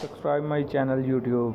Subscribe my channel YouTube.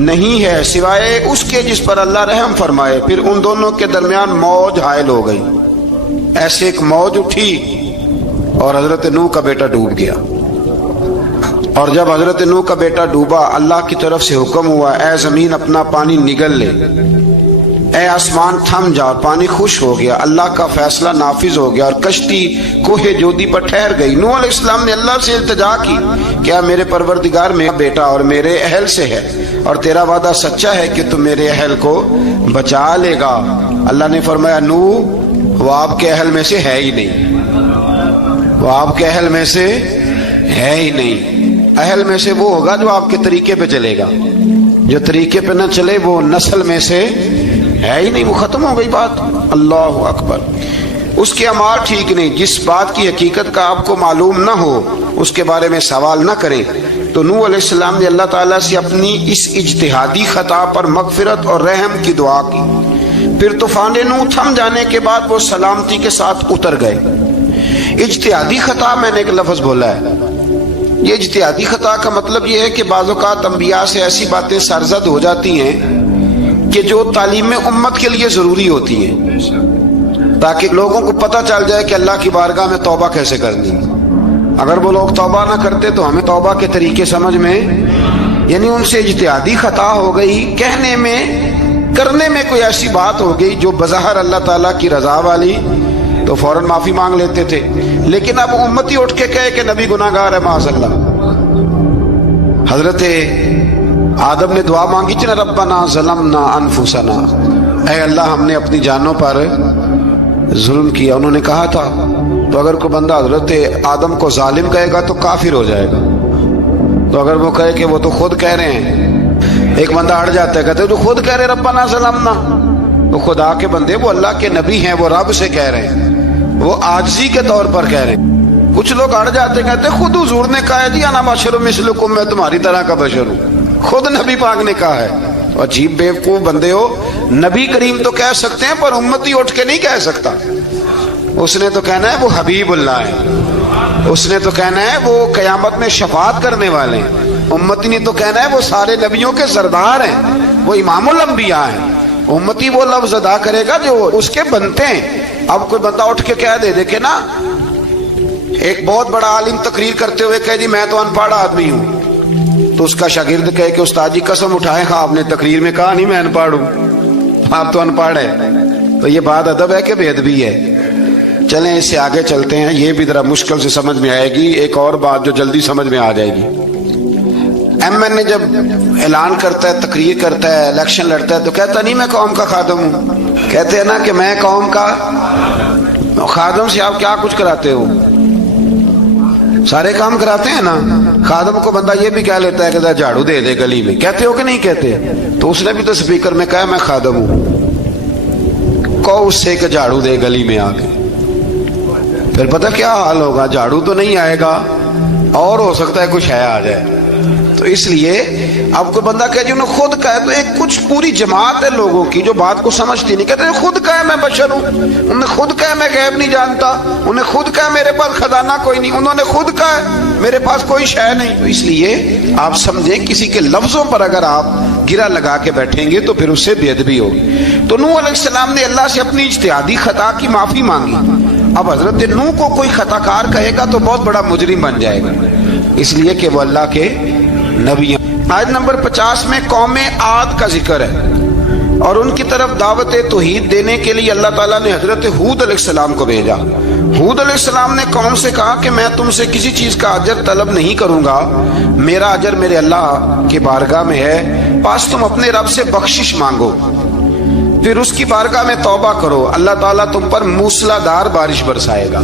نہیں ہے سوائے اس کے جس پر اللہ رحم فرمائے۔ پھر ان دونوں کے درمیان موج حائل ہو گئی، ایسے ایک موج اٹھی اور حضرت نوح کا بیٹا ڈوب گیا۔ اور جب حضرت نوح کا بیٹا ڈوبا، اللہ کی طرف سے حکم ہوا اے زمین اپنا پانی نگل لے، اے آسمان تھم جا، پانی خشک ہو گیا۔ اللہ کا فیصلہ نافذ ہو گیا اور کشتی کوہ جودی پر ٹھہر گئی۔ نوح علیہ السلام نے اللہ سے التجا کی، کیا میرے پروردگار میرا بیٹا اور میرے اہل سے ہے، اور تیرا وعدہ سچا ہے کہ تم میرے اہل کو بچا لے گا۔ اللہ نے فرمایا نوح وہ آپ کے اہل میں سے ہے ہی نہیں، وہ آپ کے اہل میں سے ہے ہی نہیں۔ اہل میں سے وہ ہوگا جو آپ کے طریقے پہ چلے گا، جو طریقے پہ نہ چلے وہ نسل میں سے ہے ہی نہیں، وہ ختم ہو گئی بات۔ اللہ اکبر۔ اس کے اعمال ٹھیک نہیں، جس بات کی حقیقت کا آپ کو معلوم نہ ہو اس کے بارے میں سوال نہ کریں۔ تو نوح علیہ السلام نے اللہ تعالیٰ سے اپنی اس اجتہادی خطا پر مغفرت اور رحم کی دعا کی۔ پھر طوفان نوح تھم جانے کے بعد وہ سلامتی کے ساتھ اتر گئے۔ اجتہادی خطا میں نے ایک لفظ بولا ہے، یہ اجتہادی خطا کا مطلب یہ ہے کہ بعض اوقات انبیاء سے ایسی باتیں سرزد ہو جاتی ہیں کہ جو تعلیم امت کے لیے ضروری ہوتی ہیں، تاکہ لوگوں کو پتہ چل جائے کہ اللہ کی بارگاہ میں توبہ کیسے کرنی ہے۔ اگر وہ لوگ توبہ نہ کرتے تو ہمیں توبہ کے طریقے سمجھ میں، یعنی ان سے اجتہادی خطا ہو گئی، کہنے میں کرنے میں کوئی ایسی بات ہو گئی جو بظاہر اللہ تعالیٰ کی رضا والی، تو فوراً معافی مانگ لیتے تھے۔ لیکن اب امتی اٹھ کے کہے کہ نبی گناہ گار ہے معاذ اللہ۔ حضرت آدم نے دعا مانگی تھی نا، ربنا ظلمنا انفسنا، اے اللہ ہم نے اپنی جانوں پر ظلم کیا۔ انہوں نے کہا تھا تو اگر کوئی بندہ حضرت آدم کو ظالم کہے گا تو کافر ہو جائے گا، تو اگر وہ کہے کہ وہ تو خود کہہ رہے ہیں، ایک بندہ اڑ جاتا ہے کہتے ہیں جو خود کہہ رہے ربنا ظلمنا، وہ خدا کے بندے، وہ اللہ کے نبی ہیں، وہ رب سے کہہ رہے ہیں، وہ عاجزی کے طور پر کہہ رہے ہیں۔ کچھ لوگ اڑ جاتے کہتے خود حضور نے کہا ہے جی انا بشر مثلکم، میں تمہاری طرح کا بشر ہوں، خود نبی پاک نے کہا ہے۔ تو عجیب بیوقوف بندے ہو، نبی کریم تو کہہ سکتے ہیں پر امتی اٹھ کے نہیں کہہ سکتا۔ اس نے تو کہنا ہے وہ حبیب اللہ ہے، اس نے تو کہنا ہے وہ قیامت میں شفاعت کرنے والے ہیں، امتی نے تو کہنا ہے وہ سارے نبیوں کے سردار ہیں، وہ امام الانبیاء ہیں۔ امتی وہ لفظ ادا کرے گا جو اس کے بنتے ہیں۔ اب کوئی بندہ اٹھ کے کہہ دے، دیکھے نا ایک بہت بڑا عالم تقریر کرتے ہوئے کہہ دی میں تو ان پڑھ آدمی ہوں، تو اس کا شاگرد کہے کہ استاد جی قسم اٹھائے ہاں آپ نے تقریر میں کہا نہیں میں ان پڑھ ہوں، آپ تو ان پڑھ ہے۔ تو یہ بات ادب ہے کہ بے ادبی ہے؟ چلیں اس سے آگے چلتے ہیں، یہ بھی ذرا مشکل سے سمجھ میں آئے گی۔ ایک اور بات جو جلدی سمجھ میں آ جائے گی، ایم این اے جب اعلان کرتا ہے، تقریر کرتا ہے، الیکشن لڑتا ہے تو کہتا نہیں میں قوم کا خادم ہوں، کہتے ہیں نا کہ میں قوم کا خادم سے آپ کیا کچھ کراتے ہو؟ سارے کام کراتے ہیں نا۔ خادم کو بندہ یہ بھی کہہ لیتا ہے کہ ذرا جھاڑو دے دے گلی میں، کہتے ہو کہ نہیں کہتے؟ تو اس نے بھی تو سپیکر میں کہا میں خادم ہوں، کہو اس سے کہ جھاڑو دے گلی میں آ کے، پھر پتہ کیا حال ہوگا؟ جھاڑو تو نہیں آئے گا اور ہو سکتا ہے کچھ ہے آ جائے۔ تو اس لیے اب کوئی بندہ کہے جنہوں نے خود کہا، تو ایک کچھ پوری جماعت ہے لوگوں کی جو بات کو سمجھتی نہیں، کہتے ہیں خود کہا میں بشر ہوں، انہوں نے خود کہا میں غیب نہیں جانتا، انہوں نے خود کہا میرے پاس خزانہ کوئی نہیں، انہوں نے خود کہا میرے پاس کوئی شے نہیں۔ تو اس لیے آپ سمجھیں کسی کے لفظوں پر اگر آپ گرا لگا کے بیٹھیں گے تو پھر اس سے بے ادبی ہوگی۔ تو نوح علیہ السلام نے اللہ سے اپنی اجتہادی خطا کی معافی مانگی۔ اب حضرت نوح کو کوئی خطا کار کہے گا تو بہت بڑا مجرم بن جائے گا، اس لیے کہ وہ اللہ کے نبی۔ آیت نمبر 50 میں قوم عاد کا ذکر ہے، اور ان کی طرف دعوت توحید دینے کے لیے اللہ تعالیٰ نے حضرت ہود علیہ السلام کو بھیجا۔ ہود علیہ السلام نے قوم سے کہا کہ میں تم سے کسی چیز کا اجر طلب نہیں کروں گا، میرا اجر میرے اللہ کی بارگاہ میں ہے، بس تم اپنے رب سے بخشش مانگو، پھر اس کی بارگاہ میں توبہ کرو، اللہ تعالیٰ تم پر موسلا دار بارش برسائے گا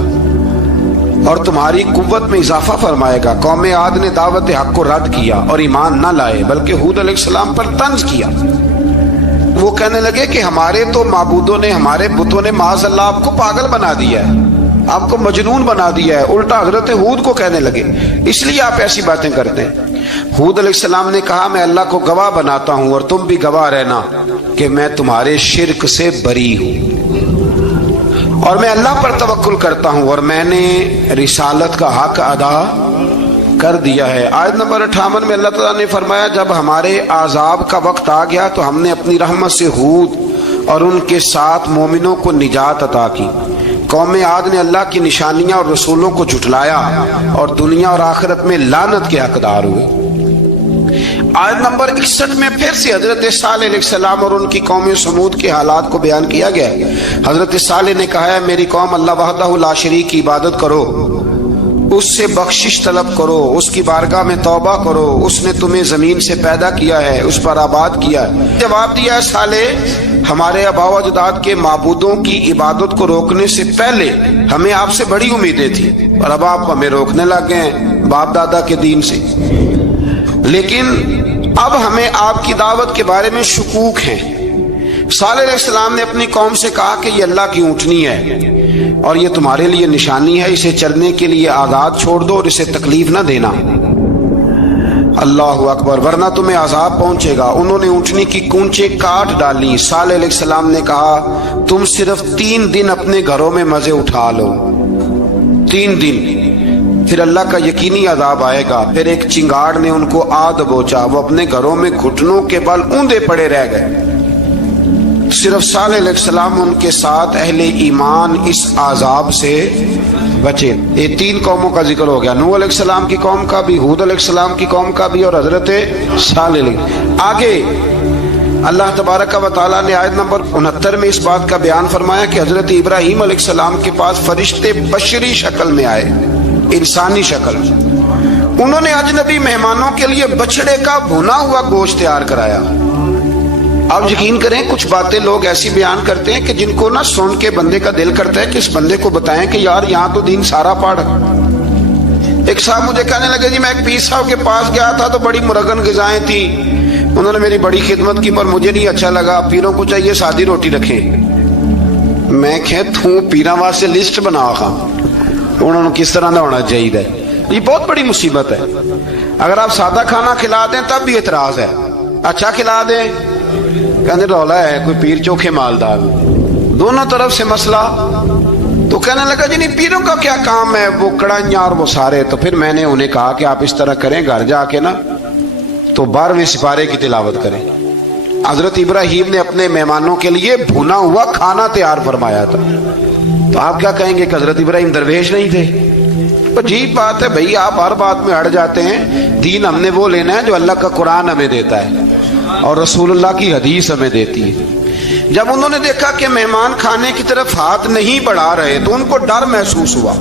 اور تمہاری قوت میں اضافہ فرمائے گا۔ قوم عاد نے دعوت حق کو رد کیا اور ایمان نہ لائے، بلکہ ہود علیہ السلام پر طنز کیا۔ وہ کہنے لگے کہ ہمارے تو معبودوں نے، ہمارے بتوں نے معاذ اللہ آپ کو پاگل بنا دیا ہے، آپ کو مجنون بنا دیا ہے۔ الٹا حضرت ہود کو کہنے لگے اس لیے آپ ایسی باتیں کرتے ہیں۔ ہود علیہ السلام نے کہا میں اللہ کو گواہ بناتا ہوں اور تم بھی گواہ رہنا کہ میں تمہارے شرک سے بری ہوں، اور میں اللہ پر توکل کرتا ہوں، اور میں نے رسالت کا حق ادا کر دیا ہے۔ آیت نمبر 58 میں اللہ تعالیٰ نے فرمایا جب ہمارے عذاب کا وقت آ گیا تو ہم نے اپنی رحمت سے ہود اور ان کے ساتھ مومنوں کو نجات عطا کی۔ قوم عاد نے اللہ کی نشانیاں اور رسولوں کو جھٹلایا اور دنیا اور آخرت میں لعنت کے حقدار ہوئے۔ آیت نمبر 61 میں پھر سے حضرت صالح علیہ السلام اور ان کی قوم سمود کے حالات کو بیان کیا گیا ہے۔ حضرت صالح نے کہا ہے میری قوم اللہ وحدہ لا شریک کی عبادت کرو، اس سے بخشش طلب کرو، اس کی بارگاہ میں توبہ کرو، اس نے تمہیں زمین سے پیدا کیا ہے، اس پر آباد کیا ہے۔ جواب دیا ہے صالح ہمارے آباء و اجداد کے معبودوں کی عبادت کو روکنے سے پہلے ہمیں آپ سے بڑی امیدیں تھیں اور اب آپ ہمیں روکنے لگ گئے ہیں باپ دادا کے دین سے، لیکن اب ہمیں آپ کی دعوت کے بارے میں شکوک ہیں۔ صالح علیہ السلام نے اپنی قوم سے کہا کہ یہ اللہ کی اونٹنی ہے اور یہ تمہارے لیے نشانی ہے، اسے چرنے کے لیے آزاد چھوڑ دو اور اسے تکلیف نہ دینا۔ اللہ اکبر، ورنہ تمہیں عذاب پہنچے گا۔ انہوں نے اونٹنی کی کونچیں کاٹ ڈالی۔ صالح علیہ السلام نے کہا تم صرف 3 دن اپنے گھروں میں مزے اٹھا لو، 3 دن، پھر اللہ کا یقینی عذاب آئے گا۔ پھر ایک چنگاڑ نے ان کو آ دبوچا، وہ اپنے گھروں میں گھٹنوں کے بل اوندے پڑے رہ گئے۔ صرف صالح علیہ السلام ان کے ساتھ اہل ایمان اس عذاب سے بچے۔ یہ 3 قوموں کا ذکر ہو گیا، نوح علیہ السلام کی قوم کا بھی، ہود علیہ السلام کی قوم کا بھی اور حضرت صالح علیہ۔ آگے اللہ تبارک و تعالیٰ نے آیت نمبر 69 میں اس بات کا بیان فرمایا کہ حضرت ابراہیم علیہ السلام کے پاس فرشتے بشری شکل میں آئے، انسانی شکل۔ انہوں نے اجنبی مہمانوں کے لیے بچڑے کا بھنا ہوا گوشت تیار کرایا۔ آپ یقین کریں کچھ باتیں لوگ ایسی بیان کرتے ہیں کہ جن کو نہ سن کے بندے کا دل کرتا ہے کہ اس بندے کو بتائیں کہ یار یہاں تو دین سارا پڑھ۔ ایک صاحب مجھے کہنے لگے جی میں ایک پیر صاحب کے پاس گیا تھا تو بڑی مرغن غذائیں تھیں، انہوں نے میری بڑی خدمت کی پر مجھے نہیں اچھا لگا، پیروں کو چاہیے سادی روٹی رکھیں۔ میں کہتا ہوں پیراں واسطے لسٹ بنا خاں انہوں نے کس طرح کا ہونا چاہیے۔ یہ بہت بڑی مصیبت ہے، اگر آپ سادہ کھانا کھلا دیں تب بھی اعتراض ہے، اچھا کھلا دیں کہنے رولا ہے کوئی پیر چوکھے مالدار، دونوں طرف سے مسئلہ۔ تو کہنے لگا جی نہیں پیروں کا کیا کام ہے، وہ کڑائیاں اور وہ سارے۔ تو پھر میں نے انہیں کہا کہ آپ اس طرح کریں، گھر جا کے نا تو 12ویں سپارے کی تلاوت کریں۔ حضرت ابراہیم نے اپنے مہمانوں کے لیے بھونا ہوا کھانا تیار فرمایا تھا۔ تو آپ کیا کہیں گے کہ حضرت ابراہیم درویش نہیں تھے؟ عجیب بات ہے بھائی، آپ ہر بات میں اڑ جاتے ہیں۔ دین ہم نے وہ لینا ہے جو اللہ کا قرآن ہمیں دیتا ہے اور رسول اللہ کی حدیث ہمیں دیتی ہے۔ جب انہوں نے دیکھا کہ مہمان کھانے کی طرف ہاتھ نہیں بڑھا رہے تو ان کو ڈر محسوس ہوا۔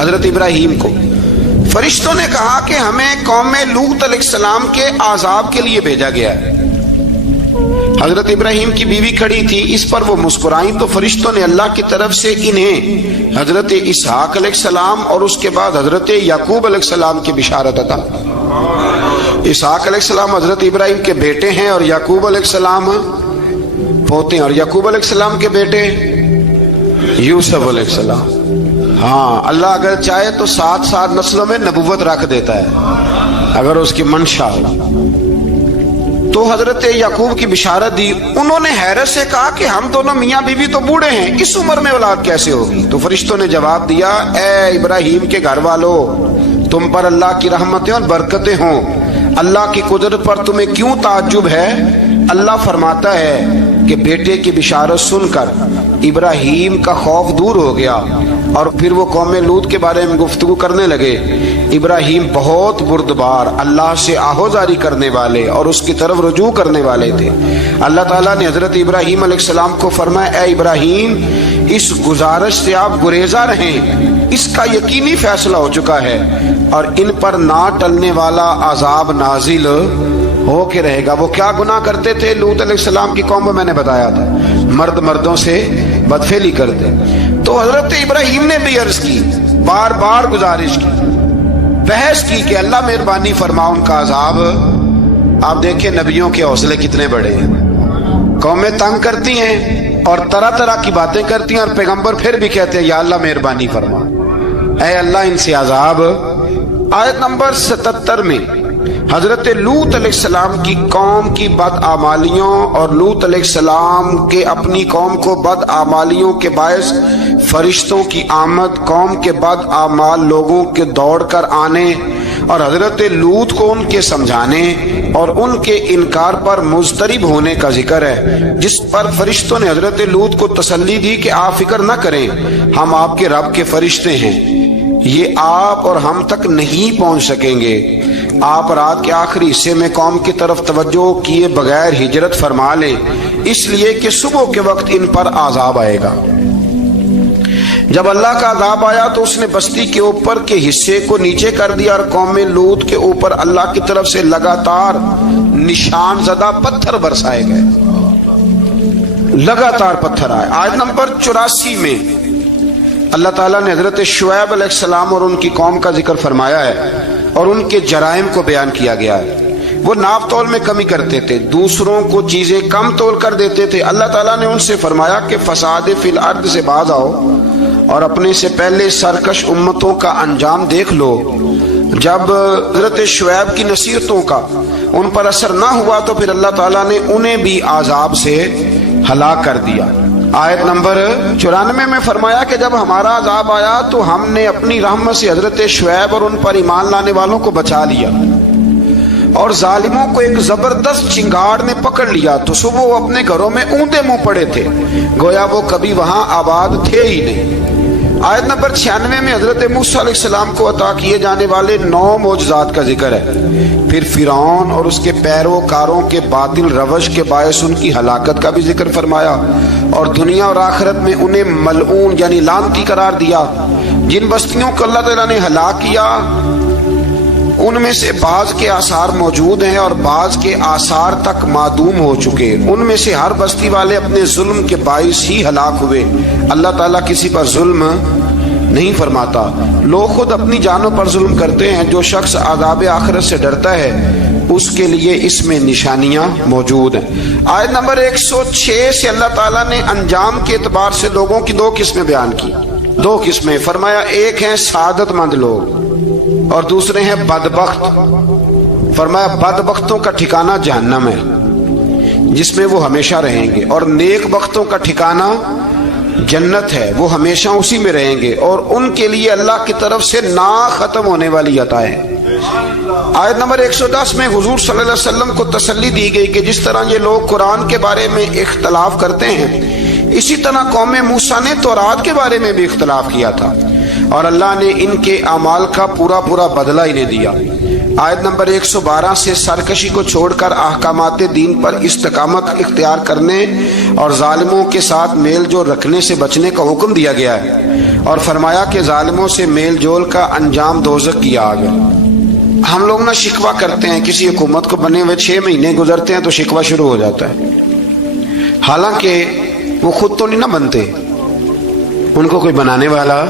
حضرت ابراہیم کو فرشتوں نے کہا کہ ہمیں قوم لوط علیہ السلام کے عذاب کے لیے بھیجا گیا ہے۔ حضرت ابراہیم کی بیوی کھڑی تھی، اس پر وہ مسکرائیں تو فرشتوں نے اللہ کی طرف سے انہیں حضرت اسحاق علیہ السلام اور اس کے بعد حضرت یعقوب علیہ السلام کی بشارت عطا۔ اسحاق علیہ السلام حضرت ابراہیم کے بیٹے ہیں اور یعقوب علیہ السلام پوتے ہیں، اور یعقوب علیہ السلام کے بیٹے یوسف علیہ السلام۔ ہاں اللہ اگر چاہے تو 7 نسلوں میں نبوت رکھ دیتا ہے اگر اس کی منشا ہو۔ تو حضرت یعقوب کی بشارت دی۔ انہوں نے حیرت سے کہا کہ ہم دونوں میاں بیوی تو بوڑھے ہیں، اس عمر میں اولاد کیسے ہوگی؟ تو فرشتوں نے جواب دیا اے ابراہیم کے گھر والوں، تم پر اللہ کی رحمتیں اور برکتیں ہوں، اللہ کی قدرت پر تمہیں کیوں تعجب ہے؟ اللہ فرماتا ہے کہ بیٹے کی بشارت سن کر ابراہیم کا خوف دور ہو گیا اور پھر وہ قوم لوط کے بارے میں گفتگو کرنے لگے۔ ابراہیم بہت بردبار، اللہ سے آہوزاری کرنے والے اور اس کی طرف رجوع کرنے والے تھے۔ اللہ تعالیٰ نے حضرت ابراہیم علیہ السلام کو فرمایا اے ابراہیم اس گزارش سے آپ گریزاں رہیں، اس کا یقینی فیصلہ ہو چکا ہے اور ان پر نہ ٹلنے والا عذاب نازل ہو کے رہے گا۔ وہ کیا گناہ کرتے تھے؟ لوط علیہ السلام کی قوم کو میں نے بتایا تھا، مرد مردوں سے بدفعلی کرتے۔ تو حضرت ابراہیم نے بھی عرض کی، بار بار گزارش کی، بحث کی کہ اللہ مہربانی فرما ان کا عذاب۔ آپ دیکھیں نبیوں کے حوصلے کتنے بڑے ہیں، قومیں تنگ کرتی ہیں اور طرح طرح کی باتیں کرتی ہیں اور پیغمبر پھر بھی کہتے ہیں یا اللہ مہربانی فرما، اے اللہ ان سے عذاب۔ آیت نمبر 77 میں حضرت لوط علیہ السلام کی قوم کی بدعمالیوں اور لوط علیہ السلام کے اپنی قوم کو بدعمالیوں کے باعث فرشتوں کی آمد، قوم کے بدعمال لوگوں کے دوڑ کر آنے اور حضرت لوط کو ان کے سمجھانے اور ان کے انکار پر مضطرب ہونے کا ذکر ہے، جس پر فرشتوں نے حضرت لوط کو تسلی دی کہ آپ فکر نہ کریں، ہم آپ کے رب کے فرشتے ہیں، یہ آپ اور ہم تک نہیں پہنچ سکیں گے۔ آپ رات کے آخری حصے میں قوم کی طرف توجہ کیے بغیر ہجرت فرما لیں، اس لیے کہ صبح کے وقت ان پر عذاب آئے گا۔ جب اللہ کا عذاب آیا تو اس نے بستی کے اوپر کے حصے کو نیچے کر دیا اور قوم لوط کے اوپر اللہ کی طرف سے لگاتار نشان زدہ پتھر برسائے گئے، لگاتار پتھر آئے۔ آیت نمبر 84 میں اللہ تعالیٰ نے حضرت شعیب علیہ السلام اور ان کی قوم کا ذکر فرمایا ہے اور ان کے جرائم کو بیان کیا گیا ہے۔ وہ ناپ تول میں کمی کرتے تھے، دوسروں کو چیزیں کم تول کر دیتے تھے۔ اللہ تعالیٰ نے ان سے فرمایا کہ فساد فی الارض سے باز آؤ اور اپنے سے پہلے سرکش امتوں کا انجام دیکھ لو۔ جب حضرت شعیب کی نصیحتوں کا ان پر اثر نہ ہوا تو پھر اللہ تعالیٰ نے انہیں بھی عذاب سے ہلاک کر دیا۔ آیت نمبر 94 میں فرمایا کہ جب ہمارا عذاب آیا تو ہم نے اپنی رحمت سے حضرت شعیب اور ان پر ایمان لانے والوں کو بچا لیا، اور ظالموں کو ایک زبردست چنگاڑ نے پکڑ لیا تو صبح وہ اپنے گھروں میں اوندا منہ پڑے تھے، گویا وہ کبھی وہاں آباد تھے ہی نہیں۔ آیت نمبر 96 میں حضرت موسیٰ علیہ السلام کو عطا کیے جانے والے 9 معجزات کا ذکر ہے۔ پھر فرعون اور اس کے پیروکاروں کے باطل روش کے باعث ان کی ہلاکت کا بھی ذکر فرمایا، اور دنیا اور آخرت میں انہیں ملعون یعنی لعنتی قرار دیا۔ جن بستیوں کو اللہ تعالیٰ نے ہلاک کیا ان میں سے بعض کے آثار موجود ہیں اور بعض کے آثار تک معدوم ہو چکے۔ ان میں سے ہر بستی والے اپنے ظلم کے باعث ہی ہلاک ہوئے۔ اللہ تعالیٰ کسی پر ظلم نہیں فرماتا، لوگ خود اپنی جانوں پر ظلم کرتے ہیں۔ جو شخص عذاب آخرت سے ڈرتا ہے اس کے لیے اس میں نشانیاں موجود ہیں۔ آیت نمبر 106 سے اللہ تعالیٰ نے انجام کے اعتبار سے لوگوں کی 2 قسمیں بیان کی، 2 قسمیں فرمایا، ایک ہیں سعادت مند لوگ اور دوسرے ہیں بدبخت۔ فرمایا بدبختوں کا ٹھکانہ جہنم ہے جس میں وہ ہمیشہ رہیں گے، اور نیک بختوں کا ٹھکانہ جنت ہے، وہ ہمیشہ اسی میں رہیں گے، اور ان کے لیے اللہ کی طرف سے نا ختم ہونے والی عطائیں۔ آیت نمبر 110 میں حضور صلی اللہ علیہ وسلم کو تسلی دی گئی کہ جس طرح یہ لوگ قرآن کے بارے میں اختلاف کرتے ہیں، اسی طرح قوم موسیٰ نے تورات کے بارے میں بھی اختلاف کیا تھا، اور اللہ نے ان کے اعمال کا پورا بدلہ انہیں دیا۔ آیت نمبر 112 سے سرکشی کو چھوڑ کر احکامات دین پر استقامت اختیار کرنے اور ظالموں کے ساتھ میل جول رکھنے سے بچنے کا حکم دیا گیا ہے، اور فرمایا کہ ظالموں سے میل جول کا انجام دوزخ کی آگ ہے۔ ہم لوگ نہ شکوہ کرتے ہیں، کسی حکومت کو بنے ہوئے 6 مہینے گزرتے ہیں تو شکوہ شروع ہو جاتا ہے، حالانکہ وہ خود تو نہیں نہ بنتے، ان کو کوئی بنانے والا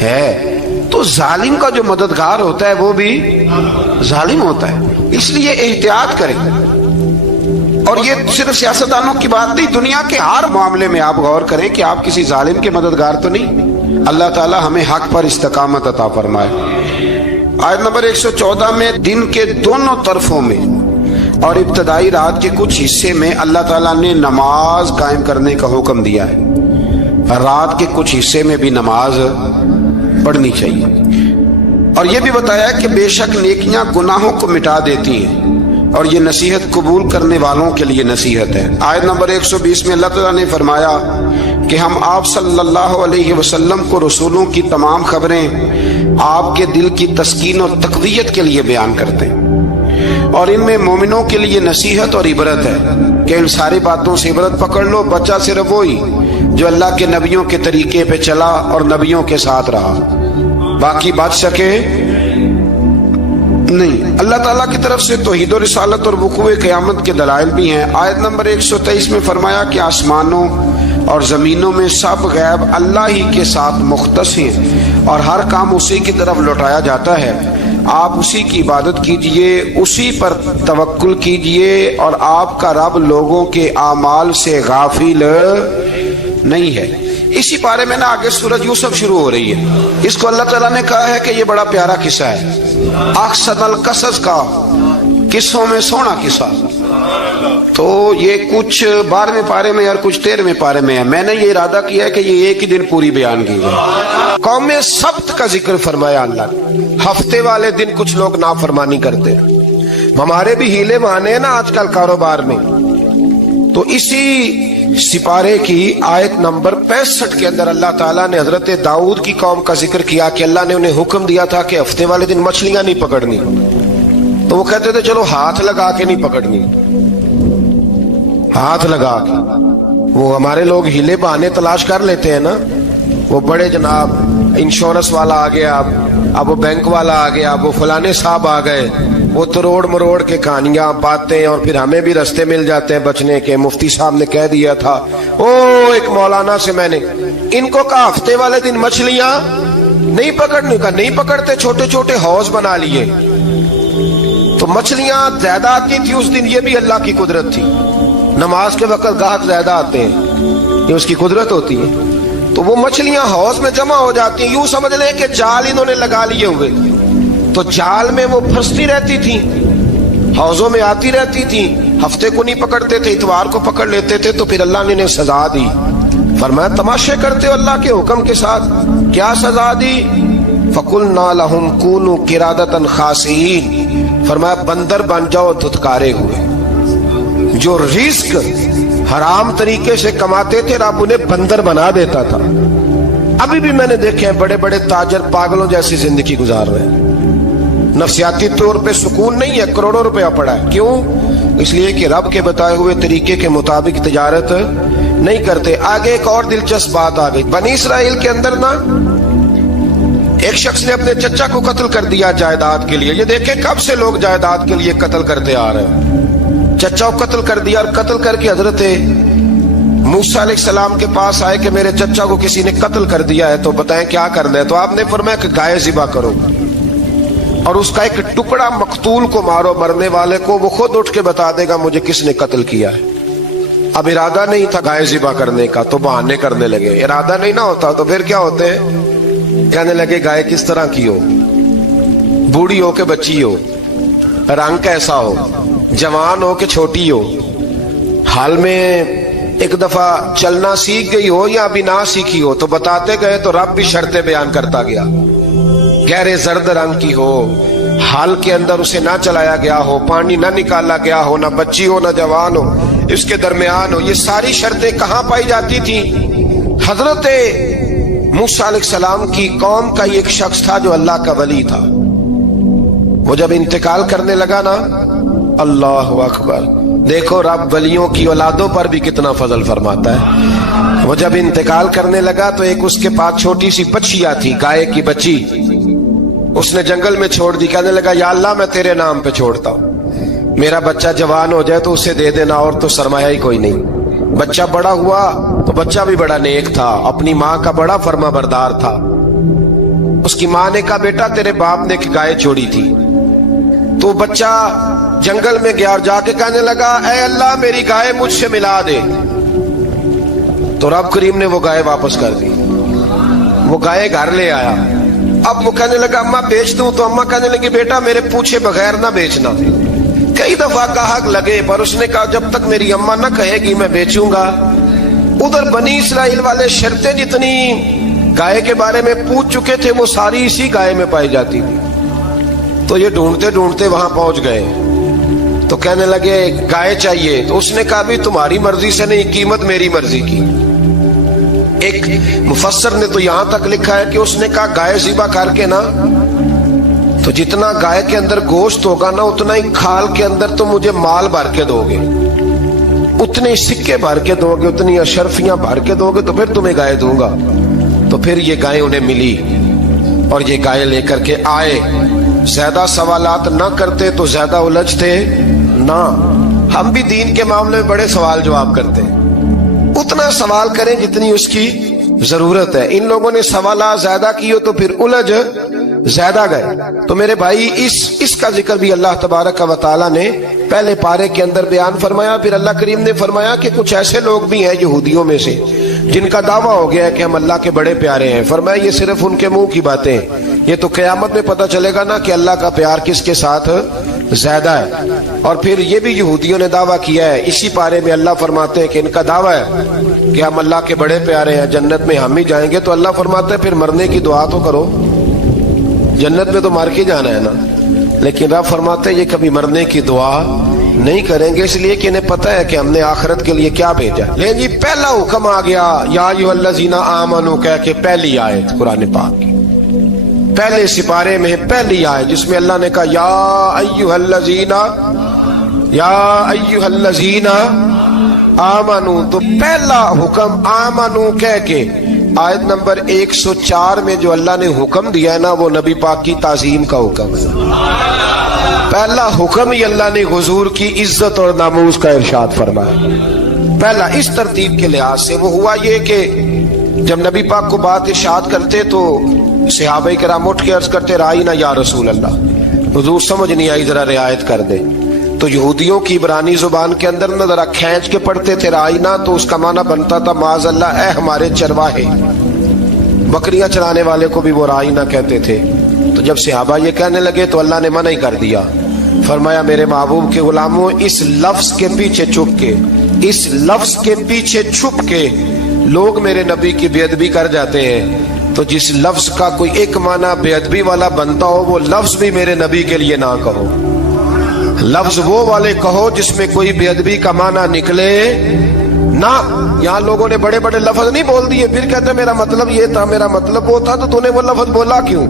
ہے۔ تو ظالم کا جو مددگار ہوتا ہے وہ بھی ظالم ہوتا ہے، اس لیے احتیاط کریں۔ اور یہ صرف سیاستدانوں کی بات نہیں، دنیا کے ہر معاملے میں آپ غور کریں کہ آپ کسی ظالم کے مددگار تو نہیں۔ اللہ تعالی ہمیں حق پر استقامت عطا فرمائے۔ آیت نمبر 114 میں دن کے دونوں طرفوں میں اور ابتدائی رات کے کچھ حصے میں اللہ تعالیٰ نے نماز قائم کرنے کا حکم دیا ہے، رات کے کچھ حصے میں بھی نماز پڑھنی چاہیے، اور یہ بھی بتایا کہ بے شک نیکیاں گناہوں کو مٹا دیتی ہیں، اور یہ نصیحت قبول کرنے والوں کے لیے نصیحت ہے۔ آیت نمبر 120 میں اللہ تعالیٰ نے فرمایا کہ ہم آپ صلی اللہ علیہ وسلم کو رسولوں کی تمام خبریں آپ کے دل کی تسکین اور تقویت کے لیے بیان کرتے ہیں، اور ان میں مومنوں کے لیے نصیحت اور عبرت ہے کہ ان ساری باتوں سے عبرت پکڑ لو۔ بچہ صرف وہی جو اللہ کے نبیوں کے طریقے پہ چلا اور نبیوں کے ساتھ رہا، باقی بچ سکے نہیں۔ اللہ تعالیٰ کی طرف سے توحید و رسالت اور وقوع قیامت کے دلائل بھی ہیں۔ آیت نمبر 123 میں فرمایا کہ آسمانوں اور زمینوں میں سب غیب اللہ ہی کے ساتھ مختص ہیں، اور ہر کام اسی کی طرف لوٹایا جاتا ہے۔ آپ اسی کی عبادت کیجئے، اسی پر توکل کیجئے، اور آپ کا رب لوگوں کے اعمال سے غافل نہیں ہے۔ اسی بارے میں نا آگے سورۃ یوسف شروع ہو رہی ہے، اس کو اللہ تعالیٰ نے کہا ہے کہ یہ بڑا پیارا قصہ ہے، احسن القصص کا، قصوں میں سونا قصہ۔ تو یہ کچھ 12ویں پارے میں اور کچھ 13ویں پارے میں ہے. میں نے یہ ارادہ کیا ہے کہ یہ ایک ہی دن پوری بیان کی جائے. قوم سبت کا ذکر فرمایا اللہ نے. ہفتے والے دن کچھ لوگ نافرمانی کرتے. ہمارے بھی ہیلے بہانے ہیں نا آج کل کاروبار میں. تو اسی سپارے کی آیت نمبر 65 کے اندر اللہ تعالیٰ نے حضرت داؤد کی قوم کا ذکر کیا کہ اللہ نے انہیں حکم دیا تھا کہ ہفتے والے دن مچھلیاں نہیں پکڑنی. تو وہ کہتے تھے چلو ہاتھ لگا کے نہیں پکڑنی, ہاتھ لگا کے. وہ ہمارے لوگ ہیلے بہانے تلاش کر لیتے ہیں نا. وہ بڑے جناب انشورنس والا آ گیا, اب وہ بینک والا آ گیا, اب وہ فلانے صاحب آ گئے, وہ تروڑ مروڑ کے کہانیاں باتیں, اور پھر ہمیں بھی رستے مل جاتے ہیں بچنے کے. مفتی صاحب نے کہہ دیا تھا ایک مولانا سے میں نے ان کو کہا ہفتے والے دن مچھلیاں نہیں پکڑنے کا. نہیں پکڑتے, چھوٹے چھوٹے حوض بنا لیے. تو مچھلیاں زیادہ آتی تھی اس دن, یہ بھی اللہ کی قدرت تھی. نماز کے وقت گاہک زیادہ آتے ہیں, یہ اس کی قدرت ہوتی ہے. تو وہ مچھلیاں حوض میں جمع ہو جاتی ہیں. یوں سمجھ لیں کہ جال انہوں نے لگا لیے ہوئے, تو جال میں وہ پھنستی رہتی تھی, حوضوں میں آتی رہتی تھی. ہفتے کو نہیں پکڑتے تھے, اتوار کو پکڑ لیتے تھے. تو پھر اللہ نے انہیں سزا دی. فرمایا تماشے کرتے ہو اللہ کے حکم کے ساتھ. کیا سزا دی؟ فَقُلْنَا لَهُمْ كُونُوا قِرَادَةً خَاسِئِينَ. فرمایا بندر بن جاؤ دھتکارے ہوئے. جو رزق حرام طریقے سے کماتے تھے رب انہیں بندر بنا دیتا تھا. ابھی بھی میں نے دیکھے ہیں بڑے بڑے تاجر پاگلوں جیسی زندگی گزار رہے ہیں. نفسیاتی طور پہ سکون نہیں ہے, کروڑوں روپیہ پڑا ہے. کیوں؟ اس لیے کہ رب کے بتائے ہوئے طریقے کے مطابق تجارت نہیں کرتے. آگے ایک اور دلچسپ بات آ گئی. بنی اسرائیل کے اندر نا ایک شخص نے اپنے چچا کو قتل کر دیا جائیداد کے لیے. یہ دیکھیں کب سے لوگ جائیداد کے لیے قتل کرتے آ رہے ہیں. چچا کو قتل کر دیا, اور قتل کر کے حضرت موسیٰ علیہ السلام کے پاس آئے کہ میرے چچا کو کسی نے قتل کر دیا ہے, تو بتائیں کیا کرنا ہے. تو آپ نے فرمایا کہ گائے ذبح کرو, اور اس کا ایک ٹکڑا مقتول کو مارو, مرنے والے کو. وہ خود اٹھ کے بتا دے گا مجھے کس نے قتل کیا ہے. اب ارادہ نہیں تھا گائے ذبح کرنے کا, تو بہانے کرنے لگے. ارادہ نہیں نہ ہوتا تو پھر کیا ہوتے ہیں, کہنے لگے گائے کس طرح کی ہو, بوڑھی ہو کہ بچی ہو, رنگ کیسا ہو, جوان ہو کہ چھوٹی ہو, حال میں ایک دفعہ چلنا سیکھ گئی ہو یا ابھی نہ سیکھی ہو. تو بتاتے گئے تو رب بھی شرطیں بیان کرتا گیا. گہرے زرد رنگ کی ہو, حال کے اندر اسے نہ چلایا گیا ہو, پانی نہ نکالا گیا ہو, نہ بچی ہو نہ جوان ہو, اس کے درمیان ہو. یہ ساری شرطیں کہاں پائی جاتی تھی؟ حضرت موسیٰ علیہ السلام کی قوم کا ایک شخص تھا جو اللہ کا ولی تھا. وہ جب انتقال کرنے لگا نا, اللہ اکبر, دیکھو رب ولیوں کی اولادوں پر بھی کتنا فضل فرماتا ہے. وہ جب انتقال کرنے لگا تو ایک اس کے پاس چھوٹی سی بچیا تھی, گائے کی بچی. اس نے جنگل میں چھوڑ دی. کہنے لگا یا اللہ میں تیرے نام پہ چھوڑتا ہوں, میرا بچہ جوان ہو جائے تو اسے دے دینا, اور تو سرمایہ ہی کوئی نہیں. بچہ بڑا ہوا تو بچہ بھی بڑا نیک تھا, اپنی ماں کا بڑا فرما بردار تھا. اس کی ماں نے کہا بیٹا تیرے باپ نے ایک گائے چھوڑی تھی. تو بچہ جنگل میں گیا اور جا کے کہنے لگا اے اللہ میری گائے مجھ سے ملا دے. تو رب کریم نے وہ گائے واپس کر دی. وہ گائے گھر لے آیا. اب وہ کہنے لگا اماں بیچ دوں, تو اماں کہنے لگی بیٹا میرے پوچھے بغیر نہ بیچنا. کئی دفعہ گاہک لگے, پر اس نے کہا جب تک میری اماں نہ کہے گی میں بیچوں گا. ادھر بنی اسرائیل والے شرطیں جتنی گائے کے بارے میں پوچھ چکے تھے وہ ساری اسی گائے میں پائی جاتی تھی. تو یہ ڈھونڈتے ڈھونڈتے وہاں پہنچ گئے. تو کہنے لگے گائے چاہیے. تو اس نے کہا بھی تمہاری مرضی سے نہیں, قیمت میری مرضی کی. ایک مفسر نے تو یہاں تک لکھا ہے کہ اس نے کہا گائے ذبح کر کے نا, تو جتنا گائے کے اندر گوشت ہوگا نا اتنا ہی کھال کے اندر تو مجھے مال بھر کے دو گے, اتنے سکے بھر کے دو گے, اتنی اشرفیاں بھر کے دو گے, تو پھر تمہیں گائے دوں گا. تو پھر یہ گائے انہیں ملی اور یہ گائے لے کر کے آئے. زیادہ سوالات نہ کرتے تو زیادہ الجھتے نہ. ہم بھی دین کے معاملے میں بڑے سوال جواب کرتے ہیں. اتنا سوال کریں جتنی اس کی ضرورت ہے. ان لوگوں نے سوالات زیادہ کیے تو پھر الجھ زیادہ گئے. تو میرے بھائی اس کا ذکر بھی اللہ تبارک و تعالیٰ نے پہلے پارے کے اندر بیان فرمایا. پھر اللہ کریم نے فرمایا کہ کچھ ایسے لوگ بھی ہیں یہودیوں میں سے جن کا دعویٰ ہو گیا ہے کہ ہم اللہ کے بڑے پیارے ہیں. فرمایا یہ صرف ان کے منہ کی باتیں, یہ تو قیامت میں پتہ چلے گا نا کہ اللہ کا پیار کس کے ساتھ زیادہ ہے. اور پھر یہ بھی یہودیوں نے دعویٰ کیا ہے اسی پارے میں. اللہ فرماتے ہیں کہ ان کا دعویٰ ہے کہ ہم اللہ کے بڑے پیارے ہیں, جنت میں ہم ہی جائیں گے. تو اللہ فرماتا ہے پھر مرنے کی دعا تو کرو, جنت میں تو مر کے جانا ہے نا. لیکن رب فرماتے ہیں یہ کبھی مرنے کی دعا نہیں کریں گے, اس لیے کہ انہیں پتہ ہے کہ ہم نے آخرت کے لیے کیا بھیجا. لیکن جی پہلا حکم آ گیا یا ایھا الذین آمنوا کہہ کے, پہلی آیت قرآن پاک کی پہلے سپارے میں پہلی آیت جس میں اللہ نے کہا یا ایھا الذین آمنوا. تو پہلا حکم آمنوا کہہ کے آیت نمبر 104 میں جو اللہ نے حکم دیا ہے نا وہ نبی پاک کی تعظیم کا حکم ہے. پہلا حکم ہی اللہ نے حضور کی عزت اور ناموس کا ارشاد فرمایا. پہلا اس ترتیب کے لحاظ سے وہ ہوا یہ کہ جب نبی پاک کو بات ارشاد کرتے تو صحابہ کرام اٹھ کے عرض کرتے رائینا یا رسول اللہ, حضور سمجھ نہیں آئی ذرا رعایت کر دے. تو یہودیوں کی عبرانی زبان کے اندر نہ ذرا کھینچ کے پڑھتے تھے رائینا, تو اس کا معنی بنتا تھا معاذ اللہ اے ہمارے چرواہے. بکریاں چرانے والے کو بھی وہ رائینا کہتے تھے. تو جب صحابہ یہ کہنے لگے تو اللہ نے منع ہی کر دیا. فرمایا میرے محبوب کے غلاموں اس لفظ کے پیچھے چھپ کے, اس لفظ کے پیچھے چھپ کے لوگ میرے نبی کی بے ادبی کر جاتے ہیں. تو جس لفظ کا کوئی ایک معنی بے ادبی والا بنتا ہو وہ لفظ بھی میرے نبی کے لیے نہ کہو. لفظ وہ والے کہو جس میں کوئی بے ادبی کا معنی نکلے نہ. یہاں لوگوں نے بڑے بڑے لفظ نہیں بول دیے پھر کہتے میرا مطلب یہ تھا, میرا مطلب وہ تھا. تو تو نے وہ لفظ بولا کیوں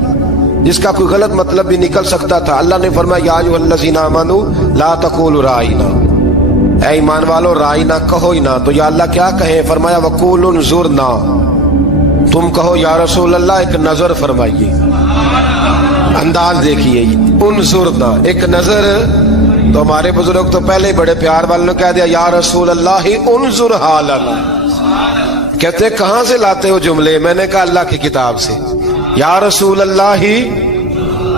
جس کا کوئی غلط مطلب بھی نکل سکتا تھا. اللہ نے فرمایا یا ایھا الذین آمنوا لا تقولوا رائینا, اے ایمان والو رائینا کہو ہی نہ. تو یا اللہ کیا کہیں؟ فرمایا وقولوا انظرنا, تم کہو یا رسول اللہ ایک نظر فرمائیے. انداز دیکھیے انظرنا ایک نظر. تو ہمارے بزرگ تو پہلے ہی بڑے پیار والوں نے کہہ دیا یا رسول اللہ انظر حالنا. کہتے کہاں سے لاتے ہو جملے؟ میں نے کہا اللہ کی کتاب سے. یا رسول اللہ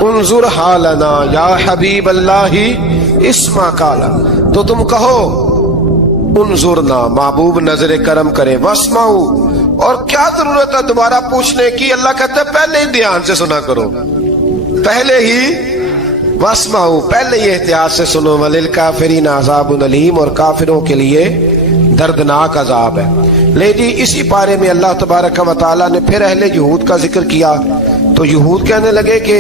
انظر حالنا یا حبیب اللہ اسمع قالا. تو تم کہو انظرنا محبوب نظر کرم کرے, واسمعوا, اور کیا ضرورت ہے دوبارہ پوچھنے کی؟ اللہ کہتا ہے پہلے ہی دھیان سے سنا کرو, پہلے ہی واسمعوا پہلے ہی احتیاط سے سنو. وللکافرین عذاب علیم, اور کافروں کے لیے دردناک عذاب ہے. لے جی اسی پارے میں اللہ تبارک و تعالیٰ نے پھر اہل یہود کا ذکر کیا. تو یہود کہنے لگے کہ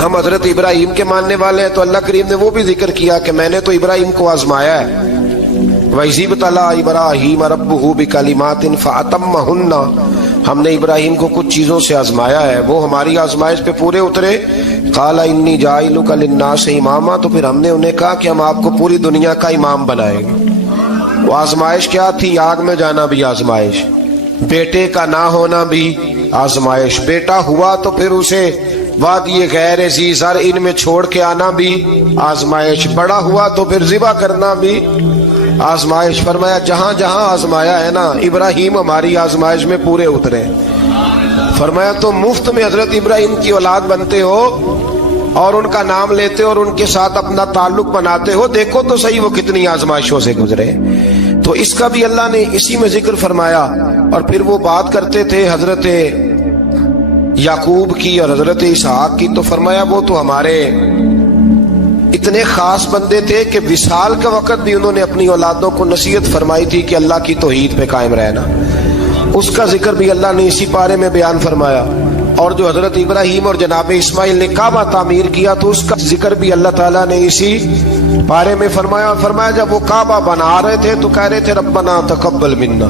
ہم حضرت ابراہیم کے ماننے والے ہیں. تو اللہ کریم نے وہ بھی ذکر کیا کہ میں نے تو ابراہیم کو آزمایا ہے. وَإِذِ ابْتَلَىٰ إِبْرَاهِيمَ رَبُّهُ بِكَلِمَاتٍ فَأَتَمَّهُنَّ, ہم نے ابراہیم کو کچھ چیزوں سے آزمایا ہے, وہ ہماری آزمائش پہ پورے اترے. قَالَ إِنِّي جَاعِلُكَ لِلنَّاسِ إِمَامًا, تو پھر ہم نے انہیں کہا کہ ہم آپ کو پوری دنیا کا امام بنائیں گے. وہ آزمائش کیا تھی؟ آگ میں جانا بھی آزمائش, بیٹے کا نہ ہونا بھی آزمائش, بیٹا ہوا تو پھر اسے وادی غیر ذی زرع ان میں چھوڑ کے آنا بھی آزمائش, بڑا ہوا تو پھر ذبح کرنا بھی آزمائش. فرمایا جہاں جہاں آزمایا ہے نا ابراہیم ہماری آزمائش میں پورے اترے. فرمایا تو مفت میں حضرت ابراہیم کی اولاد بنتے ہو اور ان کا نام لیتے ہو اور ان کے ساتھ اپنا تعلق بناتے ہو, دیکھو تو صحیح وہ کتنی آزمائشوں سے گزرے. تو اس کا بھی اللہ نے اسی میں ذکر فرمایا. اور پھر وہ بات کرتے تھے حضرت یعقوب کی اور حضرت اسحاق کی. تو فرمایا وہ تو ہمارے اتنے خاص بندے تھے کہ وصال کے وقت بھی انہوں نے اپنی اولادوں کو نصیحت فرمائی تھی کہ اللہ کی توحید پہ قائم رہنا. اس کا ذکر بھی اللہ نے اسی پارے میں بیان فرمایا. اور جو حضرت ابراہیم اور جناب اسماعیل نے کعبہ تعمیر کیا تو اس کا ذکر بھی اللہ تعالیٰ نے اسی بارے میں فرمایا. فرمایا جب وہ کعبہ بنا رہے تھے تو کہہ رہے تھے ربنا تقبل منا,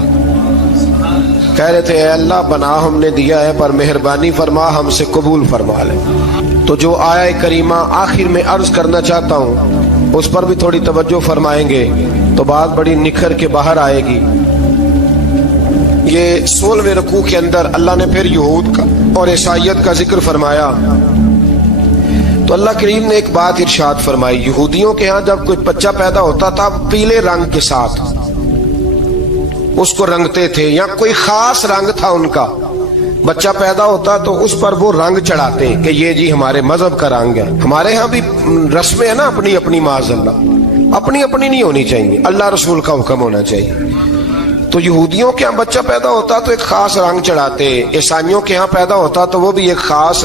کہہ رہے تھے اے اللہ بنا ہم نے دیا ہے پر مہربانی فرما ہم سے قبول فرما لے. تو جو آیہ کریمہ آخر میں عرض کرنا چاہتا ہوں اس پر بھی تھوڑی توجہ فرمائیں گے تو بات بڑی نکھر کے باہر آئے گی. یہ 16ویں رکوع کے اندر اللہ نے پھر یہود کا اور عیسائیت کا ذکر فرمایا. تو اللہ کریم نے ایک بات ارشاد فرمائی. یہودیوں کے ہاں جب کوئی بچہ پیدا ہوتا تھا پیلے رنگ کے ساتھ اس کو رنگتے تھے, یا کوئی خاص رنگ تھا ان کا. بچہ پیدا ہوتا تو اس پر وہ رنگ چڑھاتے کہ یہ جی ہمارے مذہب کا رنگ ہے. ہمارے ہاں بھی رسمیں ہیں نا اپنی اپنی, معاذ اللہ اپنی اپنی نہیں ہونی چاہیے, اللہ رسول کا حکم ہونا چاہیے. تو یہودیوں کے ہاں بچہ پیدا ہوتا تو ایک خاص رنگ چڑھاتے, عیسائیوں کے ہاں پیدا ہوتا تو وہ بھی ایک خاص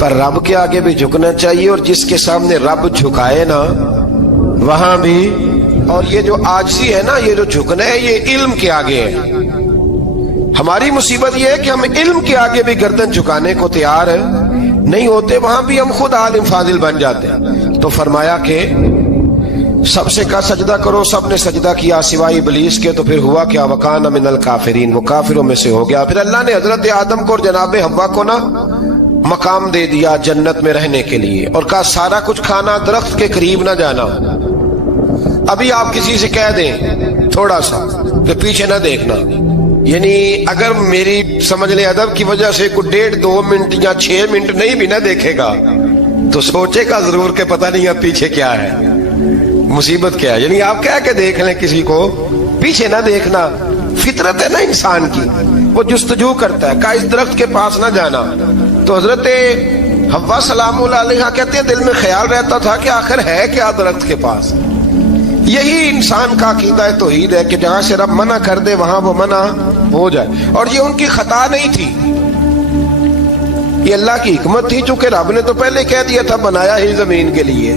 پر رب کے آگے بھی جھکنا چاہیے، اور جس کے سامنے رب جھکائے نا وہاں بھی. اور یہ جو عاجزی ہے نا، یہ جو جھکنا ہے، یہ علم کے آگے ہے. ہماری مصیبت یہ ہے کہ ہم علم کے آگے بھی گردن جھکانے کو تیار نہیں ہوتے، وہاں بھی ہم خود عالم فاضل بن جاتے ہیں. تو فرمایا کہ سب سے کہا سجدہ کرو، سب نے سجدہ کیا سوائے ابلیس کے. تو پھر ہوا کیا؟ وکان من الکافرین، وہ کافروں میں سے ہو گیا. پھر اللہ نے حضرت آدم کو اور جناب حوا کو نا مقام دے دیا جنت میں رہنے کے لیے، اور کہا سارا کچھ کھانا، درخت کے قریب نہ جانا. ابھی آپ کسی سے کہہ دیں تھوڑا سا کہ پیچھے نہ دیکھنا، یعنی اگر میری سمجھ لیں ادب کی وجہ سے کوئی 1.5-2 منٹ یا 6 منٹ نہیں بھی نہ دیکھے گا تو سوچے گا ضرور کہ پتہ نہیں اب پیچھے کیا ہے، مصیبت کیا ہے. یعنی آپ کہہ کے دیکھ لیں کسی کو، پیچھے نہ دیکھنا. فطرت ہے نا انسان کی، وہ جستجو کرتا ہے. کہا اس درخت کے پاس نہ جانا. تو حضرت حوا سلام اللہ علیہا کہتے ہیں دل میں خیال رہتا تھا کہ آخر ہے کیا درخت کے پاس. یہی انسان کا عقیدہ توحید ہے کہ جہاں سے رب منع کر دے وہاں وہ منع ہو جائے. اور یہ ان کی خطا نہیں تھی، یہ اللہ کی حکمت تھی، چونکہ رب نے تو پہلے کہہ دیا تھا بنایا ہی زمین کے لیے،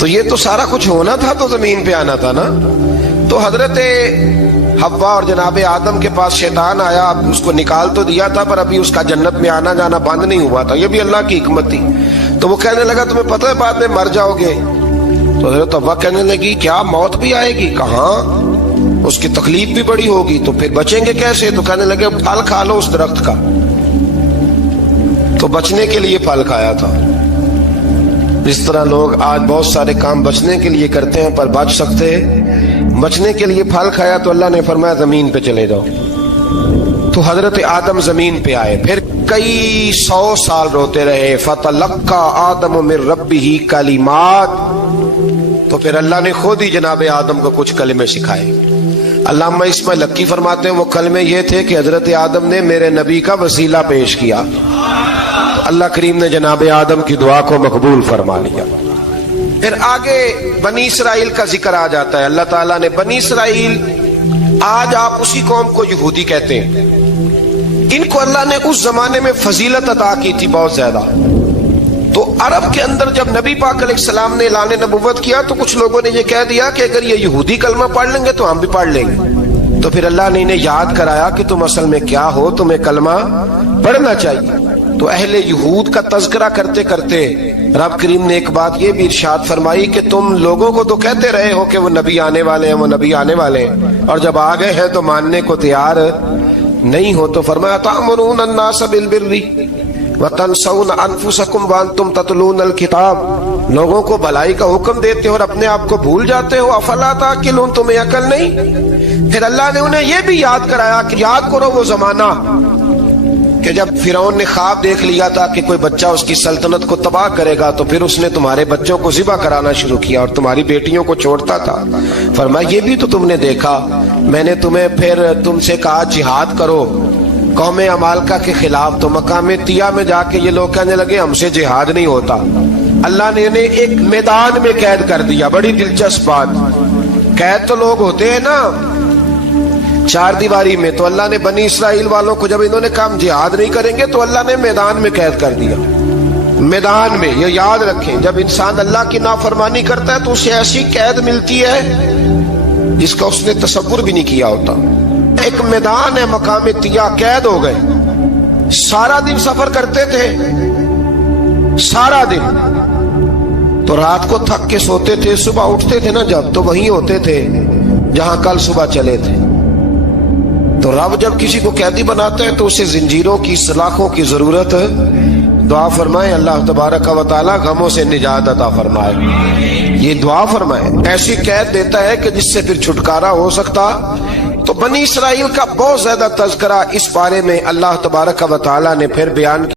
تو یہ تو سارا کچھ ہونا تھا تو زمین پہ آنا تھا نا. تو حضرت حوا اور جناب آدم کے پاس شیطان آیا، اب اس کو نکال تو دیا تھا پر ابھی اس کا جنت میں آنا جانا بند نہیں ہوا تھا، یہ بھی اللہ کی حکمت تھی. تو وہ کہنے لگا تمہیں پتہ ہے بعد میں مر جاؤ گے. تو حضرت حوا کہنے لگی کیا موت بھی آئے گی؟ کہاں، اس کی تکلیف بھی بڑی ہوگی، تو پھر بچیں گے کیسے؟ تو کہنے لگے پھل کھا لو اس درخت کا. تو بچنے کے لیے پھل کھایا تھا. اس طرح لوگ آج بہت سارے کام بچنے کے لیے کرتے ہیں پر بچ سکتے، بچنے کے لیے پھل کھایا تو اللہ نے فرمایا زمین پہ چلے جاؤ. تو حضرت آدم زمین پہ آئے، پھر کئی 100 سال روتے رہے. فَتَلَقَّى آدَمُ مِن رَبِّهِ کَلِمَاتٍ، تو پھر اللہ نے خود ہی جناب آدم کو کچھ کلمے سکھائے. علامہ اسماعیل لکی فرماتے ہیں وہ کلمے یہ تھے کہ حضرت آدم نے میرے نبی کا وسیلہ پیش کیا، اللہ کریم نے جناب آدم کی دعا کو مقبول فرما لیا. پھر آگے بنی اسرائیل کا ذکر آ جاتا ہے. اللہ تعالیٰ نے بنی اسرائیل، آج آپ اسی قوم کو یہودی کہتے ہیں، ان کو اللہ نے اس زمانے میں فضیلت عطا کی تھی بہت زیادہ. تو عرب کے اندر جب نبی پاک علیہ السلام نے اعلان نبوت کیا تو کچھ لوگوں نے یہ کہہ دیا کہ اگر یہ یہودی کلمہ پڑھ لیں گے تو ہم بھی پڑھ لیں گے. تو پھر اللہ نے انہیں یاد کرایا کہ تم اصل میں کیا ہو، تمہیں کلمہ پڑھنا چاہیے. تو اہل یہود کا تذکرہ کرتے کرتے رب کریم نے ایک بات یہ بھی ارشاد فرمائی کہ تم لوگوں کو تو کہتے رہے ہو کہ وہ نبی آنے والے ہیں، وہ نبی آنے والے ہیں، اور جب آ گئے ہیں تو ماننے کو تیار نہیں ہو. تو فرمایا تأمرون الناس بالبر وتنسون انفسکم وانتم تتلون الکتاب، لوگوں کو بھلائی کا حکم دیتے ہو اور اپنے آپ کو بھول جاتے ہو. افلا تعقلون، تمہیں عقل نہیں؟ پھر اللہ نے انہیں یہ بھی یاد کرایا کہ یاد کرو وہ زمانہ کہ جب فرعون نے خواب دیکھ لیا تھا کہ کوئی بچہ اس کی سلطنت کو تباہ کرے گا، تو پھر اس نے تمہارے بچوں کو ذبح کرانا شروع کیا اور تمہاری بیٹیوں کو چھوڑتا تھا. فرمایا یہ بھی تو تم نے دیکھا، میں نے تمہیں پھر تم سے کہا جہاد کرو قوم عمالقہ کے خلاف، تو مقام طیہ میں جا کے یہ لوگ کہنے لگے ہم سے جہاد نہیں ہوتا. اللہ نے انہیں ایک میدان میں قید کر دیا. بڑی دلچسپ بات، قید تو لوگ ہوتے ہیں نا چار دیواری میں، تو اللہ نے بنی اسرائیل والوں کو جب انہوں نے کہا جہاد نہیں کریں گے تو اللہ نے میدان میں قید کر دیا. میدان میں، یہ یاد رکھیں، جب انسان اللہ کی نافرمانی کرتا ہے تو اسے ایسی قید ملتی ہے جس کا اس نے تصور بھی نہیں کیا ہوتا. ایک میدان ہے مقام طیہ، قید ہو گئے. سارا دن سفر کرتے تھے، سارا دن، تو رات کو تھک کے سوتے تھے، صبح اٹھتے تھے نا جب، تو وہیں ہوتے تھے جہاں کل صبح چلے تھے. تو رب جب کسی کو قیدی بناتا ہے تو اسے زنجیروں کی، سلاخوں کی ضرورت. دعا فرمائے اللہ تبارک و تعالی غموں سے نجات عطا فرمائے. یہ دعا فرمائے، ایسی قید دیتا ہے کہ جس سے پھر چھٹکارا ہو سکتا. تو بنی اسرائیل کا بہت زیادہ تذکرہ اس بارے میں اللہ تبارک و تعالی نے پھر بیان کیا.